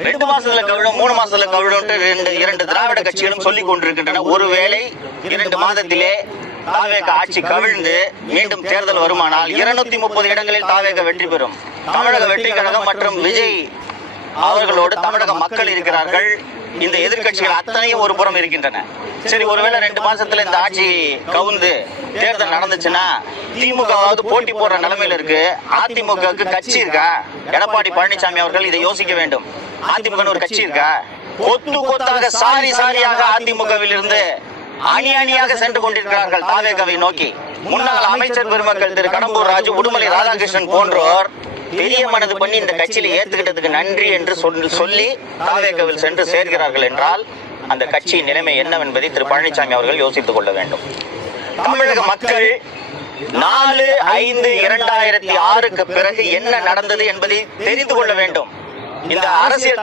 2 மாசத்துல கவிழும் 3 மாசத்துல கவிழும் இரண்டு திராவிட கட்சிகளும் சொல்லிக் கொண்டிருக்கின்றன. ஒருவேளை 2 மாதத்திலே தாவேக ஆட்சி கவிழ்ந்து மீண்டும் தேர்தல் வருமானால் 230 இடங்களில் தாவேக வெற்றி பெறும். தமிழக வெற்றி கழகம் மற்றும் விஜய் அவர்களோடு தமிழக மக்கள் இருக்கிறார்கள். இந்த எதிர்கட்சிகள் அத்தனையும் ஒரு புறம் இருக்கின்றன. சரி, ஒருவேளை 2 மாசத்துல இந்த ஆட்சி கவுந்து தேர்தல் நடந்துச்சுன்னா திமுகவாவது போட்டி போடுற நிலைமையில இருக்கு. அதிமுகவுக்கு கட்சி இருக்கா? எடப்பாடி பழனிசாமி அவர்கள் இதை யோசிக்க வேண்டும். அதிமுக ஒரு கட்சி இருக்கா? கொத்து கொத்தாக சாரியாக அதிமுகவில் இருந்து அணி அணியாக சென்று கொண்டிருக்கிறார்கள் தாவேகவை நோக்கி. முன்னாள் அமைச்சர் பெருமக்கள் திரு கடம்பூர் ராஜு, உடுமலை ராதாகிருஷ்ணன் போன்றோர் பெரிய மனது பண்ணி இந்த கட்சியில ஏத்துக்கிட்டதுக்கு நன்றி என்று சொல்லி தாவேகவில் சென்று சேர்கிறார்கள் என்றால் அந்த கட்சியின் நிலைமை என்னவென்பதை திரு பழனிசாமி அவர்கள் யோசித்துக் கொள்ள வேண்டும். தமிழக மக்கள் 4/5/2006 பிறகு என்ன நடந்தது என்பதை தெரிந்து கொள்ள வேண்டும். இந்த அரசியல்